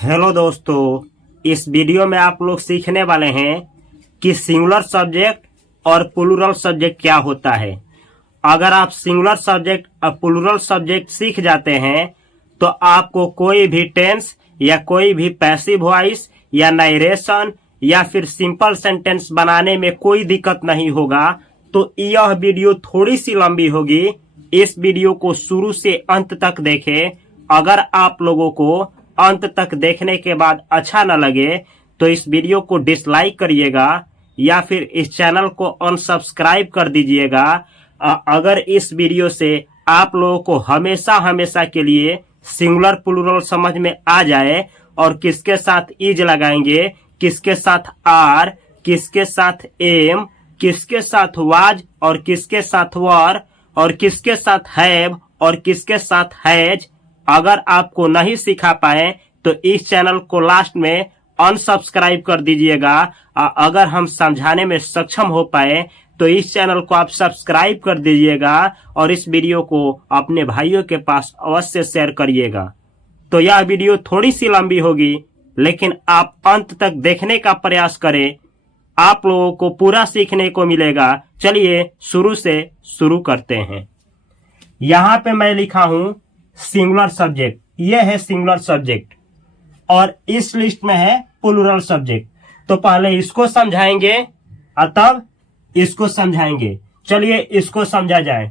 Hello दोस्तों, इस video में आप लोग सीखने वाले हैं कि सिंगुलर सब्जेक्ट और प्लूरल सब्जेक्ट क्या होता है। अगर आप सिंगुलर सब्जेक्ट और प्लूरल सब्जेक्ट सीख जाते हैं तो आपको कोई भी टेंस या कोई भी पैसिव वॉइस या नरेशन या फिर सिंपल सेंटेंस बनाने में कोई दिक्कत नहीं होगा। तो यह वीडियो थोड़ी सी लंबी होगी। इस वीडियो को शुरू से अंत तक देखें। अगर आप लोगों को अंत तक देखने के बाद अच्छा न लगे तो इस वीडियो को डिसलाइक करिएगा या फिर इस चैनल को अनसब्सक्राइब कर दीजिएगा। अगर इस वीडियो से आप लोगों को हमेशा हमेशा के लिए सिंगुलर प्लूरल समझ में आ जाए और किसके साथ इज लगाएंगे, किसके साथ आर, किसके साथ एम, किसके साथ वाज और किसके साथ वर और किसके साथ हैव और किसके साथ हैज, अगर आपको नहीं सिखा पाए तो इस चैनल को लास्ट में अनसब्सक्राइब कर दीजिएगा। अगर हम समझाने में सक्षम हो पाए तो इस चैनल को आप सब्सक्राइब कर दीजिएगा और इस वीडियो को अपने भाइयों के पास अवश्य शेयर करिएगा। तो यह वीडियो थोड़ी सी लंबी होगी, लेकिन आप अंत तक देखने का प्रयास करें, आप लोगों को पूरा सीखने को मिलेगा। चलिए शुरू से शुरू करते हैं। यहाँ पे मैं लिखा हूं सिंगुलर सब्जेक्ट, यह है सिंगुलर सब्जेक्ट और इस लिस्ट में है प्लूरल सब्जेक्ट। तो पहले इसको समझाएंगे और तब इसको समझाएंगे। चलिए इसको समझा जाए।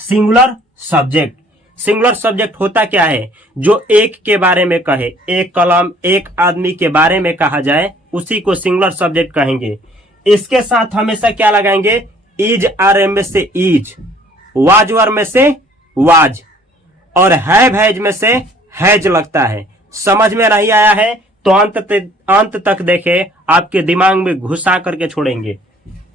सिंगुलर सब्जेक्ट, सिंगुलर सब्जेक्ट होता क्या है? जो एक के बारे में कहे, एक कलम, एक आदमी के बारे में कहा जाए, उसी को सिंगुलर सब्जेक्ट कहेंगे। इसके साथ हमेशा क्या लगाएंगे? इज आर एम में से इज, वाज वर में से वाज और हैज में से हैज लगता है। समझ में नहीं आया है तो अंत तक देखे, आपके दिमाग में घुसा करके छोड़ेंगे।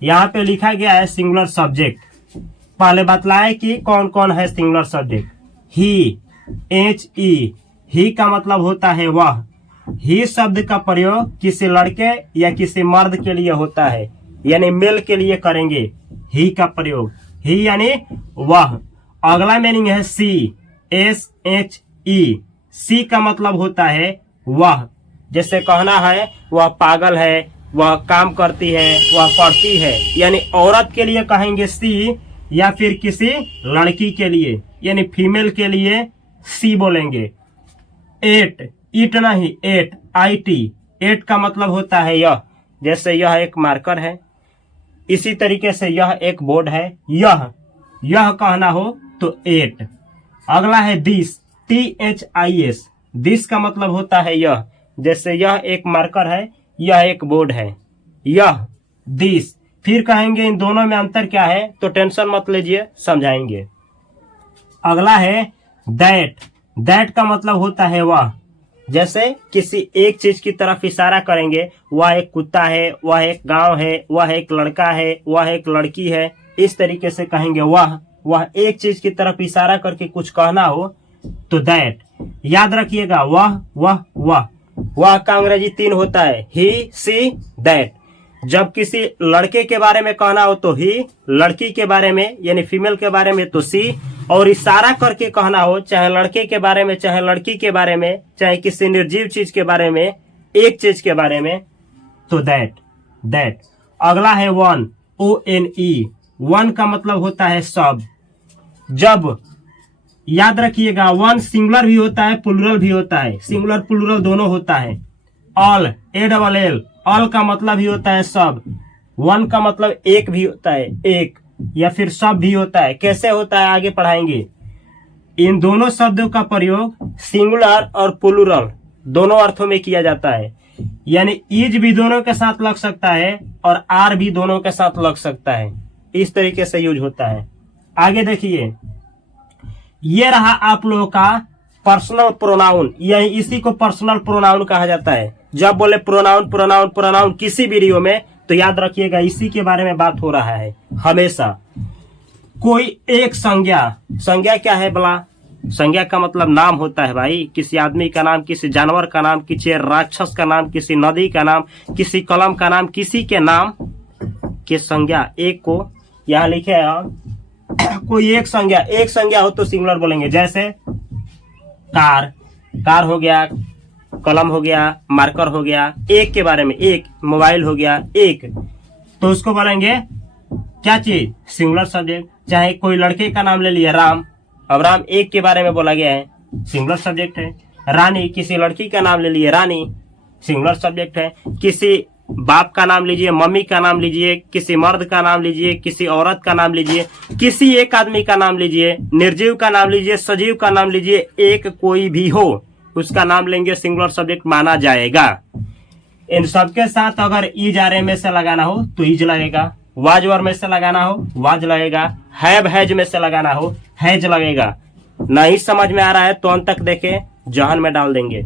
यहाँ पे लिखा गया है सिंगुलर सब्जेक्ट। पहले बतलाए कि कौन कौन है सिंगुलर सब्जेक्ट। ही, एच ई, ही का मतलब होता है वह। ही शब्द का प्रयोग किसी लड़के या किसी मर्द के लिए होता है, यानी मेल के लिए करेंगे ही का प्रयोग। ही यानी वह। अगला मीनिंग है सी, एस एच ई। सी का मतलब होता है वह। जैसे कहना है वह पागल है, वह काम करती है, वह पढ़ती है, यानी औरत के लिए कहेंगे सी, या फिर किसी लड़की के लिए यानी फीमेल के लिए सी बोलेंगे। एट, ईट नहीं, एट, आई टी। एट का मतलब होता है यह। जैसे यह एक मार्कर है, इसी तरीके से यह एक बोर्ड है। यह कहना हो तो एट। अगला है this, T H I S. This का मतलब होता है यह। जैसे यह एक मार्कर है, यह एक बोर्ड है। यह, दिस। फिर कहेंगे इन दोनों में अंतर क्या है, तो टेंशन मत लीजिए, समझाएंगे। अगला है दैट। दैट का मतलब होता है वह। जैसे किसी एक चीज की तरफ इशारा करेंगे, वह एक कुत्ता है, वह एक गांव है, वह एक लड़का है, वह एक लड़की है, इस तरीके से कहेंगे वह एक चीज की तरफ इशारा करके कुछ कहना हो तो दैट। याद रखिएगा वह का अंग्रेजी 3 होता है, ही, सी, दैट। जब किसी लड़के के बारे में कहना हो तो ही, लड़की के बारे में यानी फीमेल के बारे में तो सी, और इशारा करके कहना हो चाहे लड़के के बारे में, चाहे लड़की के बारे में, चाहे किसी निर्जीव चीज के बारे में, एक चीज के बारे में, तो दैट। अगला है one, O N E. One का मतलब होता है सब। जब, याद रखिएगा, वन सिंगुलर भी होता है, प्लूरल भी होता है। सिंगुलर प्लूरल दोनों होता है। All, A double L. All का मतलब भी होता है सब। वन का मतलब एक भी होता है, एक, या फिर सब भी होता है। कैसे होता है आगे पढ़ाएंगे। इन दोनों शब्दों का प्रयोग सिंगुलर और प्लूरल दोनों अर्थों में किया जाता है। यानी इज भी दोनों के साथ लग सकता है और आर भी दोनों के साथ लग सकता है। इस तरीके से यूज होता है। आगे देखिए, ये रहा आप लोगों का पर्सनल प्रोनाउन। यही इसी को पर्सनल प्रोनाउन कहा जाता है। जब बोले प्रोनाउन किसी वीडियो में तो याद रखिएगा इसी के बारे में बात हो रहा है हमेशा। कोई एक संज्ञा क्या है भला? संज्ञा का मतलब नाम होता है भाई। किसी आदमी का नाम, किसी जानवर का नाम, किसी राक्षस का नाम, किसी नदी का नाम, किसी कलम का नाम, किसी के नाम के संज्ञा एक को यहाँ लिखे है। कोई एक संज्ञा हो तो सिंगुलर बोलेंगे। जैसे कार हो गया, कलम हो गया, मार्कर हो गया, एक के बारे में, एक मोबाइल हो गया, एक, तो उसको बोलेंगे क्या चीज, सिंगुलर सब्जेक्ट। चाहे कोई लड़के का नाम ले लिया राम, अब राम एक के बारे में बोला गया है, सिंगुलर सब्जेक्ट है। रानी, किसी लड़की का नाम ले लिए रानी, सिंगुलर सब्जेक्ट है। किसी बाप का नाम लीजिए, मम्मी का नाम लीजिए, किसी मर्द का नाम लीजिए, किसी औरत का नाम लीजिए, किसी एक आदमी का नाम लीजिए, निर्जीव का नाम लीजिए, सजीव का नाम लीजिए, एक कोई भी हो उसका नाम लेंगे, सिंगुलर सब्जेक्ट माना जाएगा। इन सबके साथ अगर ईज आर में से लगाना हो तो ईज लगेगा, वाज वर में से लगाना हो वाज लगेगा, हैव हैज में से लगाना हो हैज लगेगा। नहीं समझ में आ रहा है तो अंत तक देखे, जहन में डाल देंगे।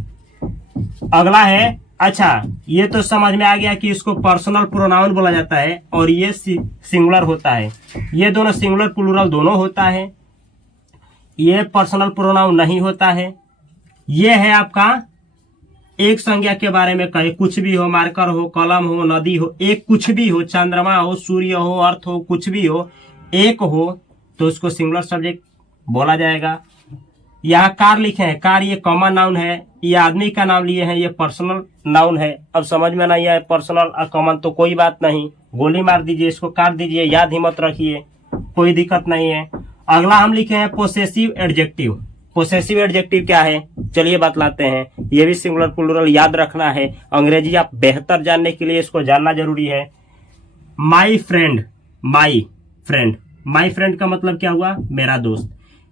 अगला है, अच्छा ये तो समझ में आ गया कि इसको पर्सनल प्रोनाउन बोला जाता है और ये सिंगुलर होता है। ये दोनों सिंगुलर प्लूरल दोनों होता है, ये पर्सनल प्रोनाउन नहीं होता है। ये है आपका एक संज्ञा के बारे में कहे, कुछ भी हो, मार्कर हो, कलम हो, नदी हो, एक कुछ भी हो, चंद्रमा हो, सूर्य हो, अर्थ हो, कुछ भी हो, एक हो तो उसको सिंगुलर सब्जेक्ट बोला जाएगा। यहाँ कार लिखे हैं, कार ये कॉमन नाउन है, ये आदमी का नाम लिए हैं, ये पर्सनल नाउन है। अब समझ में नहीं आए पर्सनल और कॉमन तो कोई बात नहीं, गोली मार दीजिए, इसको काट दीजिए, याद ही मत रखिए, कोई दिक्कत नहीं है। अगला हम लिखे हैं पोसेसिव एडजेक्टिव। पोसेसिव एडजेक्टिव क्या है चलिए बतलाते हैं, ये भी सिंगुलर प्लूरल याद रखना है, अंग्रेजी आप बेहतर जानने के लिए इसको जानना जरूरी है। My friend, my friend, my friend का मतलब क्या हुआ, मेरा दोस्त।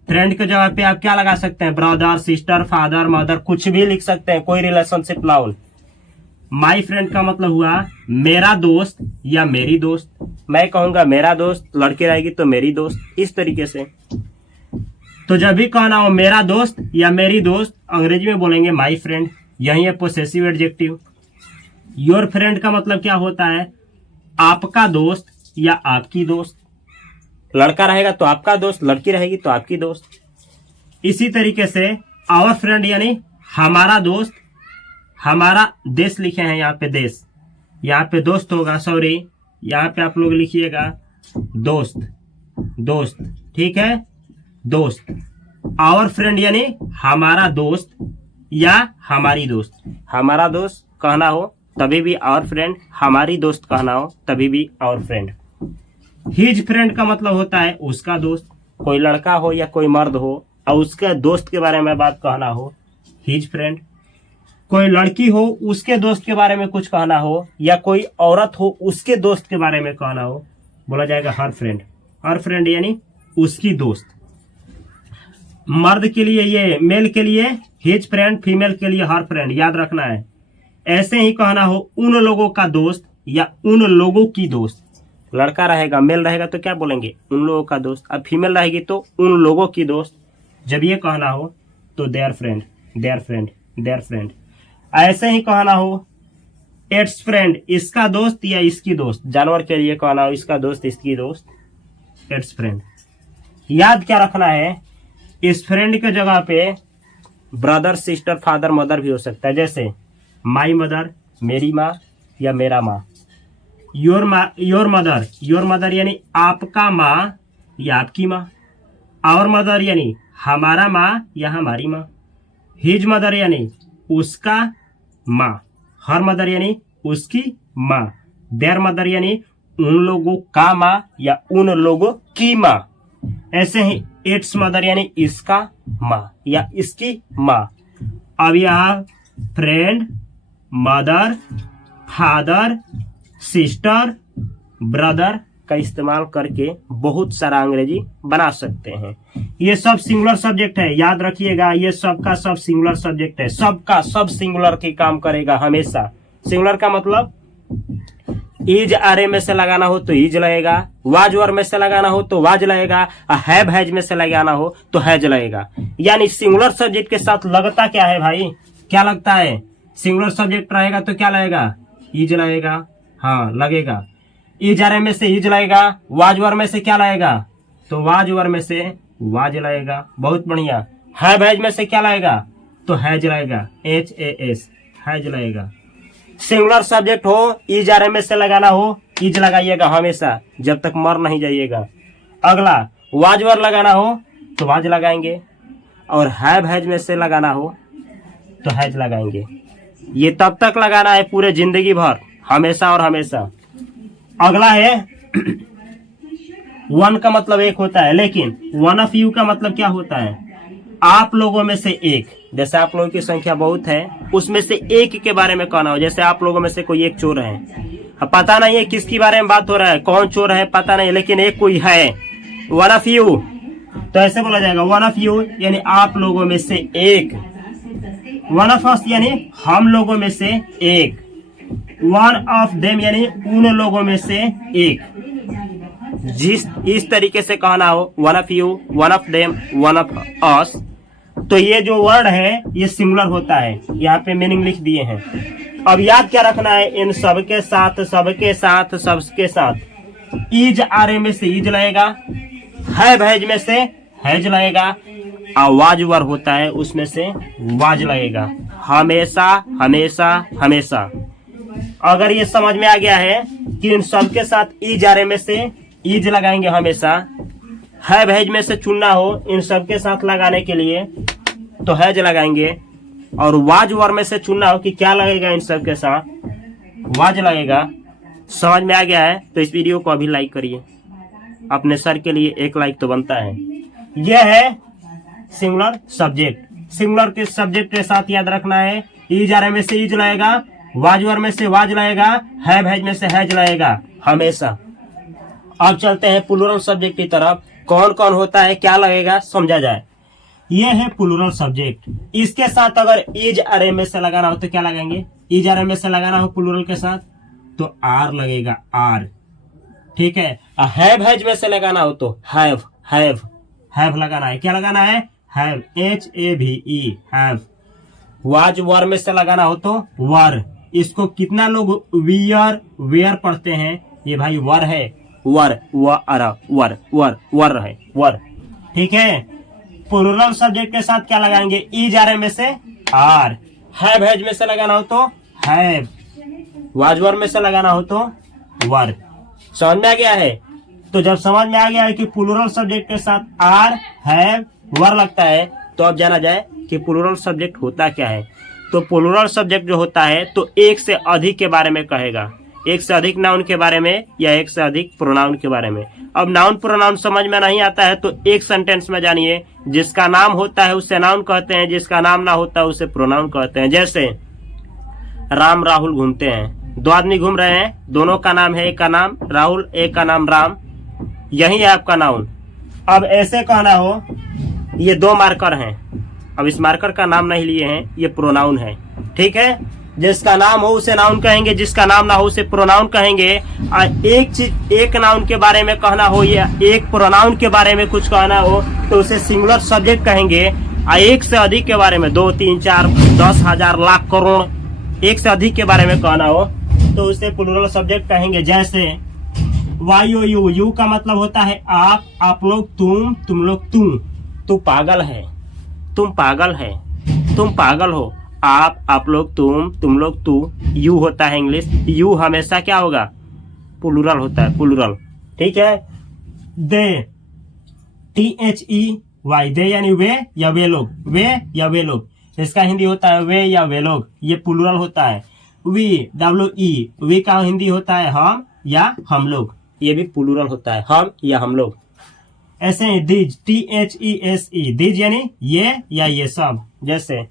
फ्रेंड के जगह पे आप क्या लगा सकते हैं, ब्रदर, सिस्टर, फादर, मदर, कुछ भी लिख सकते हैं, कोई रिलेशनशिप नाउन। माई फ्रेंड का मतलब हुआ मेरा दोस्त या मेरी दोस्त। मैं कहूंगा मेरा दोस्त, लड़की रहेगी तो मेरी दोस्त, इस तरीके से। तो जब भी कहना हो मेरा दोस्त या मेरी दोस्त, अंग्रेजी में बोलेंगे माई फ्रेंड, यही है पोसेसिव एडजेक्टिव। योर फ्रेंड का मतलब क्या होता है, आपका दोस्त या आपकी दोस्त। लड़का रहेगा तो आपका दोस्त, लड़की रहेगी तो आपकी दोस्त। इसी तरीके से आवर फ्रेंड यानी हमारा दोस्त, हमारा देश लिखे हैं यहाँ पे देश, यहाँ पे दोस्त होगा, सॉरी यहाँ पे आप लोग लिखिएगा दोस्त, दोस्त, ठीक है, दोस्त। आवर फ्रेंड यानी हमारा दोस्त या हमारी दोस्त। हमारा दोस्त कहना हो तभी भी आवर फ्रेंड, हमारी दोस्त कहना हो तभी भी आवर फ्रेंड। हिज फ्रेंड का मतलब होता है उसका दोस्त, कोई लड़का हो या कोई मर्द हो और उसके दोस्त के बारे में बात कहना हो, हिज फ्रेंड। कोई लड़की हो उसके दोस्त के बारे में कुछ कहना हो या कोई औरत हो उसके दोस्त के बारे में कहना हो, बोला जाएगा हर फ्रेंड। हर फ्रेंड यानी उसकी दोस्त। मर्द के लिए ये, मेल के लिए हिज फ्रेंड, फीमेल के लिए हर फ्रेंड, याद रखना है। ऐसे ही कहना हो उन लोगों का दोस्त या उन लोगों की दोस्त। लड़का रहेगा, मेल रहेगा तो क्या बोलेंगे, उन लोगों का दोस्त। अब फीमेल रहेगी तो उन लोगों की दोस्त। जब ये कहना हो तो there friend, there friend, there friend. ऐसे ही कहना हो इट्स फ्रेंड, इसका दोस्त या इसकी दोस्त। जानवर के लिए कहना हो इसका दोस्त, इसकी दोस्त, इट्स फ्रेंड। याद क्या रखना है, इस फ्रेंड के जगह पे ब्रदर, सिस्टर, फादर, मदर भी हो सकता है। जैसे माई मदर, मेरी माँ या मेरा माँ। योर मदर, योर मदर यानी आपका माँ या आपकी माँ। आवर मदर यानी हमारा माँ या हमारी माँ। हिज मदर यानी उसका माँ। हर मदर यानी उसकी माँ। देयर मदर यानी उन लोगों का माँ या उन लोगों की माँ। ऐसे ही इट्स मदर यानी इसका माँ या इसकी माँ। अब यहाँ friend, mother, father, sister, brother का इस्तेमाल करके बहुत सारा अंग्रेजी बना सकते हैं। ये सब सिंगुलर सब्जेक्ट है, याद रखिएगा, ये सब का सब सिंगुलर सब्जेक्ट है। सबका सब सिंगुलर की काम करेगा हमेशा। सिंगुलर का मतलब इज आर में से लगाना हो तो इज लगेगा, वाज वर में से लगाना हो तो वाज लगेगा, हैव हैज में से लगाना हो तो हैज लगेगा। यानी सिंगुलर सब्जेक्ट के साथ लगता क्या है भाई, क्या लगता है, सिंगुलर सब्जेक्ट रहेगा तो क्या लगेगा, इज लगेगा, हाँ लगेगा। इज आर में से इज लगेगा, वाज वर में से क्या लगेगा, तो वाज वर में से वाज लगेगा। बहुत बढ़िया। हैव हैज में से क्या लगेगा, तो हैज लगेगा, HAS, हैज लगेगा। सिंगुलर सब्जेक्ट हो, इज आर में से लगाना हो, इज लगाइएगा हमेशा जब तक मर नहीं जाइएगा। अगला वाज वर लगाना हो तो वाज लगाएंगे और हैव हैज में से लगाना हो तो हैज लगाएंगे। ये तब तक लगाना है पूरे जिंदगी भर, हमेशा और हमेशा। अगला है वन का मतलब एक होता है, लेकिन वन ऑफ यू का मतलब क्या होता है? आप लोगों में से एक। जैसे आप लोगों की संख्या बहुत है, उसमें से एक के बारे में कहना हो। जैसे आप लोगों में से कोई एक चोर है, अब पता नहीं है किसकी बारे में बात हो रहा है, कौन चोर है पता नहीं, लेकिन एक कोई है, वन ऑफ यू, तो ऐसे बोला जाएगा वन ऑफ यू यानी आप लोगों में से एक। वन ऑफ अस यानी हम लोगों में से एक। वन ऑफ देम यानी उन लोगों में से एक। जिस इस तरीके से कहना हो, one of you, one of them, one of us, तो ये जो वर्ड है ये सिंगुलर होता है। यहाँ पे मीनिंग लिख दिए हैं। अब याद क्या रखना है? इन सबके साथ, सबके साथ, सबके साथ ईज आरे में से ईज लगेगा, है भैज में से हैज लगेगा, आवाज वर होता है उसमें से वाज लगेगा। हमेशा हमेशा हमेशा। अगर ये समझ में आ गया है कि इन सबके साथ ईज आरे में से ईज लगाएंगे हमेशा, है भैज में से चुनना हो इन सबके साथ लगाने के लिए तो हैज लगाएंगे, और वाज वर में से चुनना हो कि क्या लगेगा इन सबके साथ, वाज लगेगा। समझ में आ गया है तो इस वीडियो को अभी लाइक करिए, अपने सर के लिए एक लाइक तो बनता है। यह है सिंगुलर सब्जेक्ट। सिंगुलर के सब्जेक्ट के साथ याद रखना है, ईज आरे में से ईज लगेगा, वाज वर में से वाज लगेगा, है भैज में से हैज लगेगा हमेशा। अब चलते हैं प्लूरल सब्जेक्ट की तरफ। कौन कौन होता है, क्या लगेगा, समझा जाए। ये है प्लूरल सब्जेक्ट। इसके साथ अगर इज अरे में से लगाना हो तो क्या लगाएंगे? इज अरे में से लगाना हो प्लूरल के साथ तो आर लगेगा, आर। ठीक है। हैव हैज में से लगाना हो तो हैव, हैव, हैव लगाना है। क्या लगाना है? Have, HAVE, have. वाज वर में से लगाना हो तो वर। इसको कितना लोग वियर, वेयर पढ़ते हैं? ये भाई वर है, वर, वर, वर है, वर। ठीक है। प्लूरल सब्जेक्ट के साथ क्या लगाएंगे? ईज आरे में से आर। हैव हैज में से लगाना हो तो हैव। वाज वर में से लगाना हो तो वर। समझ में आ गया है? तो जब समझ में आ गया है कि प्लूरल सब्जेक्ट के साथ आर, हैव, वर लगता है, तो अब जाना जाए कि प्लूरल सब्जेक्ट होता क्या है। तो प्लूरल सब्जेक्ट जो होता है तो एक से अधिक के बारे में कहेगा, एक से अधिक नाउन के बारे में या एक से अधिक प्रोनाउन के बारे में। अब नाउन प्रोनाउन समझ में नहीं आता है तो एक सेंटेंस में जानिए, जिसका नाम होता है उसे नाउन कहते हैं, जिसका नाम ना होता है उसे प्रोनाउन कहते हैं। जैसे राम राहुल घूमते हैं, दो आदमी घूम रहे हैं, दोनों का नाम है, एक का नाम राहुल, एक का नाम राम, यही है आपका नाउन। अब ऐसे कहना हो, ये दो मार्कर हैं, अब इस मार्कर का नाम नहीं लिए हैं, ये प्रोनाउन है। ठीक है। जिसका नाम हो उसे नाउन कहेंगे, जिसका नाम ना हो उसे प्रोनाउन कहेंगे। एक चीज, एक नाउन के बारे में कहना हो या एक प्रोनाउन के बारे में कुछ कहना हो तो उसे सिंगुलर सब्जेक्ट कहेंगे। एक से अधिक के बारे में, 2, 3, 4, 10, 1000, लाख, करोड़, एक से अधिक के बारे में कहना हो तो उसे प्लूरल सब्जेक्ट कहेंगे। जैसे YOU, यू का मतलब होता है आप लोग, तुम लोग, तू पागल है, तुम पागल है, तुम पागल हो। आप लोग, तुम लोग, तू। यू होता है इंग्लिश, यू हमेशा क्या होगा? प्लूरल होता है, प्लूरल। ठीक है। दे, THEY, दे यानी वे या वे लोग, वे या वे लोग। इसका हिंदी होता है वे या वे लोग, ये प्लूरल होता है। वी, WE, वी का हिंदी होता है हम या हम लोग, ये भी प्लूरल होता है, हम या हम लोग। ऐसे ही दीज, THESE, दीज यानी ये या ये सब। जैसे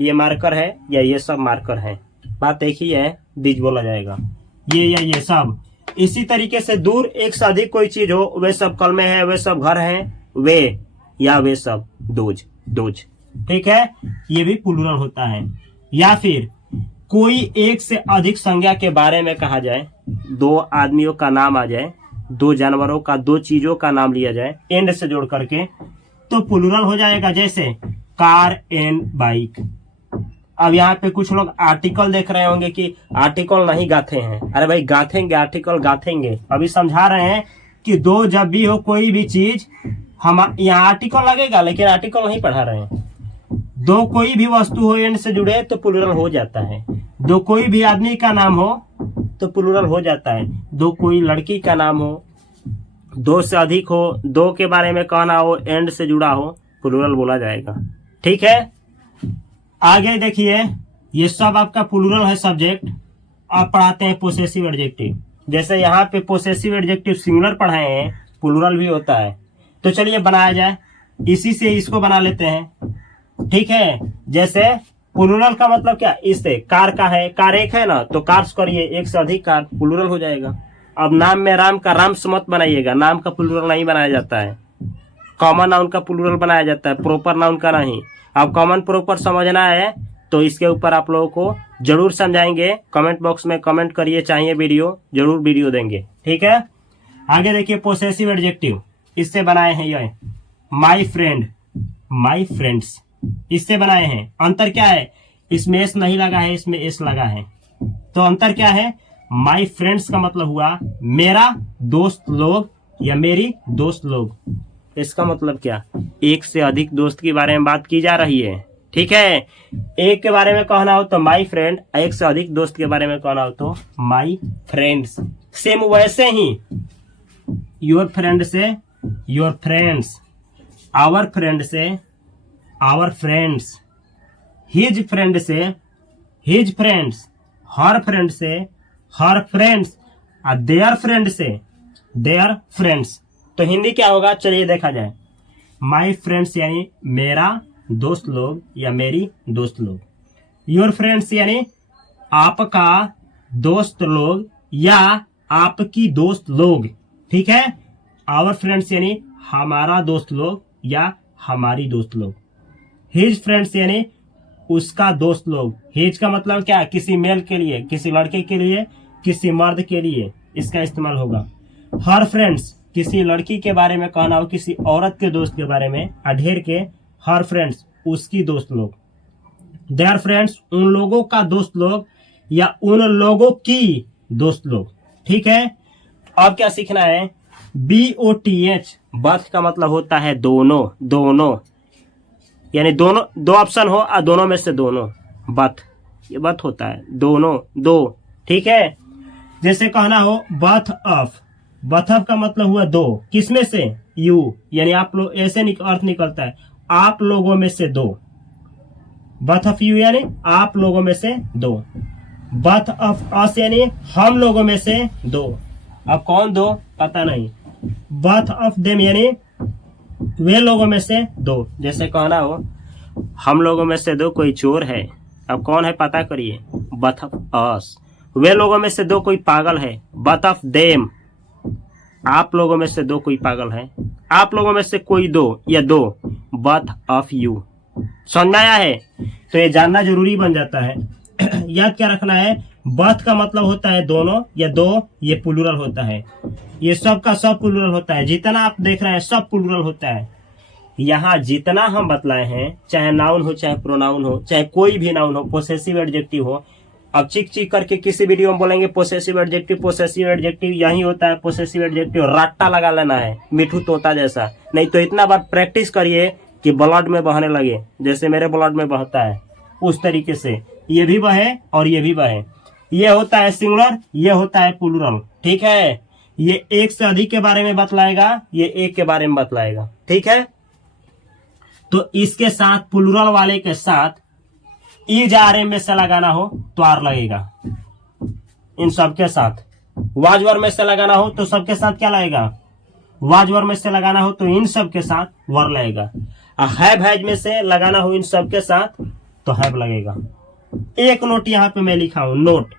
ये मार्कर है या ये सब मार्कर है, बात एक ही है, दीज बोला जाएगा, ये या ये सब। इसी तरीके से दूर एक से अधिक कोई चीज हो, वे सब कलमे है, वे सब घर है, वे या वे सब, दोज। ठीक है। ये भी प्लूरल होता है। या फिर कोई एक से अधिक संज्ञा के बारे में कहा जाए, दो आदमियों का नाम आ जाए, दो जानवरों का, दो चीजों का नाम लिया जाए एंड से जोड़ करके, तो प्लूरल हो जाएगा। जैसे कार एंड बाइक। अब यहाँ पे कुछ लोग आर्टिकल देख रहे होंगे कि आर्टिकल नहीं गाथे हैं। अरे भाई गाथेंगे, आर्टिकल गाथेंगे। अभी समझा रहे हैं कि दो जब भी हो कोई भी चीज, हम यहाँ आर्टिकल लगेगा लेकिन आर्टिकल नहीं पढ़ा रहे हैं। दो कोई भी वस्तु हो एंड से जुड़े तो प्लूरल हो जाता है। दो कोई भी आदमी का नाम हो तो प्लूरल हो जाता है। दो कोई लड़की का नाम हो, दो से अधिक हो, दो के बारे में कहना हो, एंड से जुड़ा हो, प्लूरल बोला जाएगा। ठीक है। आगे देखिए, ये सब आपका प्लूरल है सब्जेक्ट। आप पढ़ाते हैं पोसेसिव एडजेक्टिव। जैसे यहाँ पे पोसेसिव एडजेक्टिव सिंगुलर पढ़ाए हैं, प्लूरल भी होता है। तो चलिए बनाया जाए, इसी से इसको बना लेते हैं, ठीक है। जैसे प्लूरल का मतलब क्या, इससे कार का है, कार एक है ना, तो कार्स करिए, एक से अधिक कार, प्लूरल हो जाएगा। अब नाम में राम का राम्स मत बनाइएगा, नाम का प्लूरल नहीं बनाया जाता है। कॉमन नाउन का प्लूरल बनाया जाता है, प्रॉपर नाउन का नहीं। अब कॉमन प्रॉपर समझना है तो इसके ऊपर आप लोगों को जरूर समझाएंगे। कमेंट बॉक्स में कमेंट करिए, चाहिए वीडियो, जरूर वीडियो देंगे, ठीक है। आगे देखिए पोसेसिव एडजेक्टिव, इससे बनाए हैं ये माई फ्रेंड, माई फ्रेंड्स, इससे बनाए हैं। अंतर क्या है, इसमें एस नहीं लगा है, इसमें एस लगा है। तो अंतर क्या है, माई फ्रेंड्स का मतलब हुआ मेरा दोस्त लोग या मेरी दोस्त लोग। इसका मतलब क्या, एक से अधिक दोस्त के बारे में बात की जा रही है, ठीक है। एक के बारे में कहना हो तो माई फ्रेंड, एक से अधिक दोस्त के बारे में कहना हो तो माई फ्रेंड्स। सेम वैसे ही योर फ्रेंड से योर फ्रेंड्स, आवर फ्रेंड से आवर फ्रेंड्स, हिज फ्रेंड से हिज फ्रेंड्स, हर फ्रेंड से हर फ्रेंड्स, और देयर फ्रेंड से देयर फ्रेंड्स। तो हिंदी क्या होगा, चलिए देखा जाए। माई फ्रेंड्स यानी मेरा दोस्त लोग या मेरी दोस्त लोग। योर फ्रेंड्स यानी आपका दोस्त लोग या आपकी दोस्त लोग, ठीक है। आवर फ्रेंड्स यानी हमारा दोस्त लोग या हमारी दोस्त लोग। हिज फ्रेंड्स यानी उसका दोस्त लोग। हिज का मतलब क्या, किसी मेल के लिए, किसी लड़के के लिए, किसी मर्द के लिए इसका इस्तेमाल होगा। हर फ्रेंड्स, किसी लड़की के बारे में कहना हो, किसी औरत के दोस्त के बारे में, अढेर के हर फ्रेंड्स, उसकी दोस्त लोग। देयर फ्रेंड्स, उन लोगों का दोस्त लोग या उन लोगों की दोस्त लोग, ठीक है। अब क्या सीखना है, BOTH, बथ का मतलब होता है दोनों, दोनों यानी दोनों, दो ऑप्शन हो और दोनों में से दोनों, बथ, ये बथ होता है, दोनों, दो, ठीक है। जैसे कहना हो बथ ऑफ, बथ ऑफ का मतलब हुआ दो, किसमें से, यू, यानी आप लोग, ऐसे अर्थ निकलता है आप लोगों में से दो। बथ ऑफ यू यानी आप लोगों में से दो। बथ ऑफ अस यानी हम लोगों में से दो। अब कौन दो पता नहीं। बथ ऑफ देम यानी वे लोगों में से दो। जैसे कहना हो हम लोगों में से दो कोई चोर है, अब कौन है पता करिए, बथ ऑफ अस। वे लोगों में से दो कोई पागल है, बथ ऑफ देम। आप लोगों में से दो कोई पागल है, आप लोगों में से कोई दो या दो, बथ ऑफ यू। समझ में आया है, तो ये जानना जरूरी बन जाता है। याद क्या रखना है, बथ का मतलब होता है दोनों या दो, ये प्लूरल होता है। ये सब का सब प्लूरल होता है, जितना आप देख रहे हैं सब प्लूरल होता है। यहाँ जितना हम बतलाए हैं, चाहे नाउन हो, चाहे प्रोनाउन हो, चाहे कोई भी नाउन हो, पोसेसिव एडजेक्टिव हो। अब चीख चीख करके किसी वीडियो में बोलेंगे पोसेसिव एडजेक्टिव, पोसेसिव एडजेक्टिव, यही होता है पोसेसिव एडजेक्टिव। रट्टा लगा लेना है मिठू तोता जैसा, नहीं तो इतना बार प्रैक्टिस करिए कि ब्लड में बहने लगे, जैसे मेरे ब्लड में बहता है उस तरीके से ये भी बहे और ये भी बहे। ये होता है सिंगुलर, ये होता है प्लूरल, ठीक है। ये एक से अधिक के बारे में बतलाएगा, ये एक के बारे में बतलाएगा, ठीक है। तो इसके साथ प्लूरल वाले के साथ ईज आरएम में से लगाना हो तो आर लगेगा, इन सबके साथ। वाजवर में से लगाना हो तो सबके साथ क्या लगेगा, वाजवर में से लगाना हो तो इन सब के साथ वर लगेगा। हैव हैज में से लगाना हो इन सब के साथ तो हैव लगेगा। एक नोट यहाँ पे मैं लिखा हूं, नोट।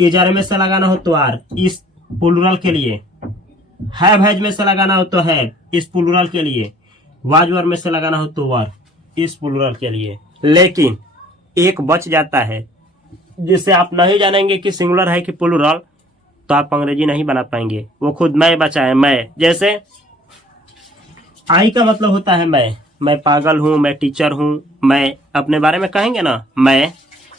ईज आरएम में से लगाना हो तो आर, इस प्लूरल के लिए। हैव हैज में से लगाना हो तो हैव, इस प्लूरल के लिए। वाजवर में से लगाना हो तो वर, इस प्लूरल के लिए। लेकिन एक बच जाता है, जिससे आप नहीं जानेंगे कि सिंगुलर है कि प्लूरल, तो आप अंग्रेजी नहीं बना पाएंगे। वो खुद मैं बचा है, मैं। जैसे आई का मतलब होता है मैं पागल हूं, मैं टीचर हूं, मैं अपने बारे में कहेंगे ना मैं।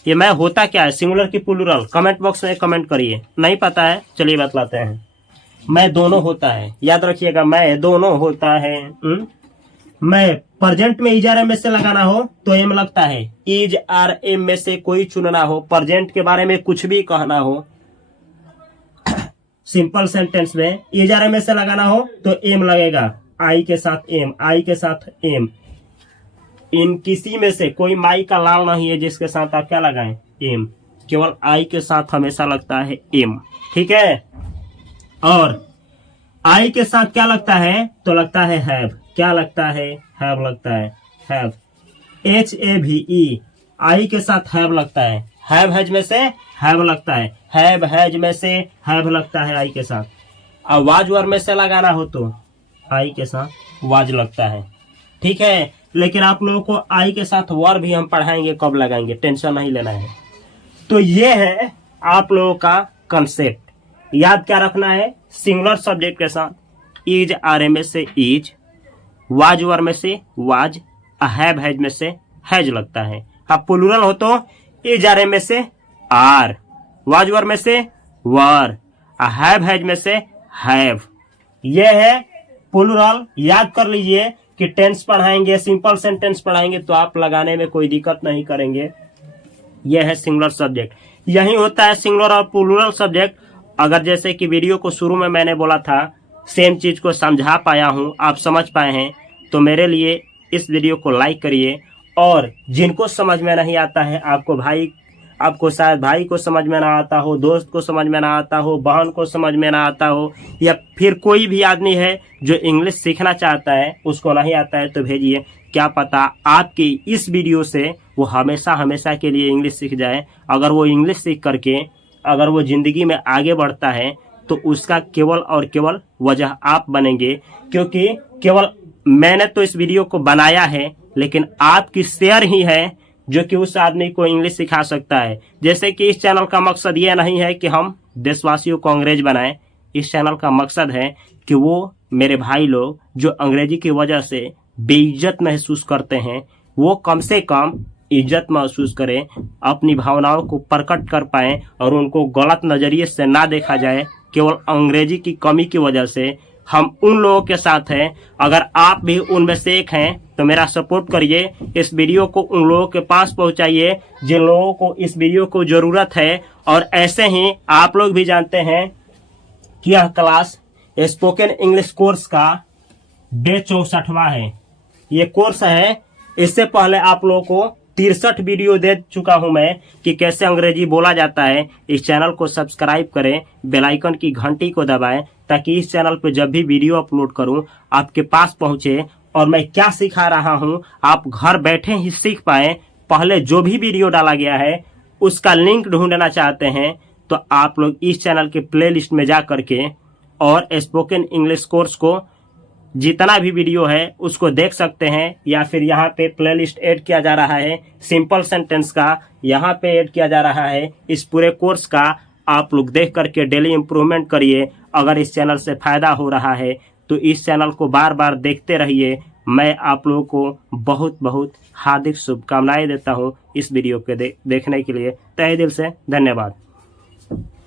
ये मैं होता क्या है, सिंगुलर की प्लूरल, कमेंट बॉक्स में कमेंट करिए। नहीं पता है चलिए बतलाते हैं। मैं दोनों होता है, याद रखिएगा, मैं दोनों होता है। मैं प्रेजेंट में ईज आर एम में से लगाना हो तो एम लगता है, ईज आर एम में से कोई चुनना हो, प्रेजेंट के बारे में कुछ भी कहना हो, सिंपल सेंटेंस में ईज आर एम में से लगाना हो तो एम लगेगा, आई के साथ एम, आई के साथ एम। इन किसी में से कोई माई का लाल नहीं है जिसके साथ आप क्या लगाएं, एम। केवल आई के साथ हमेशा लगता है एम, ठीक है। और आई के साथ क्या लगता है, तो लगता है हैव। क्या लगता है, हैव लगता है, हैव। HAVE, आई के साथ हैव लगता है। हैव हैज में से हैव लगता है, हैव हैज में से हैव लगता है आई के साथ। अब वाज वर में से लगाना हो तो आई के साथ वाज लगता है, ठीक है। लेकिन आप लोगों को आई के साथ वर भी हम पढ़ाएंगे, कब लगाएंगे, टेंशन नहीं लेना है। तो ये है आप लोगों का कंसेप्ट। याद क्या रखना है, सिंगुलर सब्जेक्ट के साथ इज आर में से इज, वाज वर में से वाज, हैव हैज में से हैज लगता है। अब प्लूरल हो तो इज आर में से आर, वाज वर में से वर, हैव हैज में से हैव। ये है प्लूरल। याद कर लीजिए कि टेंस पढ़ाएंगे, सिंपल सेंटेंस पढ़ाएंगे तो आप लगाने में कोई दिक्कत नहीं करेंगे। यह है सिंगुलर सब्जेक्ट। यही होता है सिंगुलर और प्लूरल सब्जेक्ट। अगर जैसे कि वीडियो को शुरू में मैंने बोला था, सेम चीज को समझा पाया हूं, आप समझ पाए हैं, तो मेरे लिए इस वीडियो को लाइक करिए। और जिनको समझ में नहीं आता है, आपको शायद भाई को समझ में ना आता हो, दोस्त को समझ में ना आता हो, बहन को समझ में ना आता हो, या फिर कोई भी आदमी है जो इंग्लिश सीखना चाहता है, उसको नहीं आता है, तो भेजिए। क्या पता आपकी इस वीडियो से वो हमेशा हमेशा के लिए इंग्लिश सीख जाए। अगर वो इंग्लिश सीख करके अगर वो जिंदगी में आगे बढ़ता है तो उसका केवल और केवल वजह आप बनेंगे। क्योंकि केवल मैंने तो इस वीडियो को बनाया है, लेकिन आपकी शेयर ही है जो कि उस आदमी को इंग्लिश सिखा सकता है। जैसे कि इस चैनल का मकसद ये नहीं है कि हम देशवासियों को अंग्रेज बनाएं। इस चैनल का मकसद है कि वो मेरे भाई लोग जो अंग्रेजी की वजह से बेइज्जत महसूस करते हैं, वो कम से कम इज्जत महसूस करें, अपनी भावनाओं को प्रकट कर पाएं और उनको गलत नजरिए से ना देखा जाए केवल अंग्रेजी की कमी की वजह से। हम उन लोगों के साथ हैं। अगर आप भी उनमें से एक हैं तो मेरा सपोर्ट करिए। इस वीडियो को उन लोगों के पास पहुंचाइए जिन लोगों को इस वीडियो को जरूरत है। और ऐसे ही आप लोग भी जानते हैं कि यह क्लास स्पोकन इंग्लिश कोर्स का डे 64वां है। ये कोर्स है, इससे पहले आप लोगों को 63 वीडियो दे चुका हूं मैं कि कैसे अंग्रेजी बोला जाता है। इस चैनल को सब्सक्राइब करें, बेल आइकन की घंटी को दबाएं, ताकि इस चैनल पे जब भी वीडियो अपलोड करूं आपके पास पहुंचे और मैं क्या सिखा रहा हूं आप घर बैठे ही सीख पाएं। पहले जो भी वीडियो डाला गया है उसका लिंक ढूंढना चाहते हैं तो आप लोग इस चैनल के प्लेलिस्ट में जा करके और स्पोकन इंग्लिश कोर्स को जितना भी वीडियो है उसको देख सकते हैं। या फिर यहाँ पे प्लेलिस्ट ऐड किया जा रहा है सिंपल सेंटेंस का, यहाँ पे ऐड किया जा रहा है इस पूरे कोर्स का। आप लोग देख करके डेली इम्प्रूवमेंट करिए। अगर इस चैनल से फायदा हो रहा है तो इस चैनल को बार बार देखते रहिए। मैं आप लोगों को बहुत बहुत हार्दिक शुभकामनाएं देता हूँ इस वीडियो के देखने के लिए। तहे दिल से धन्यवाद।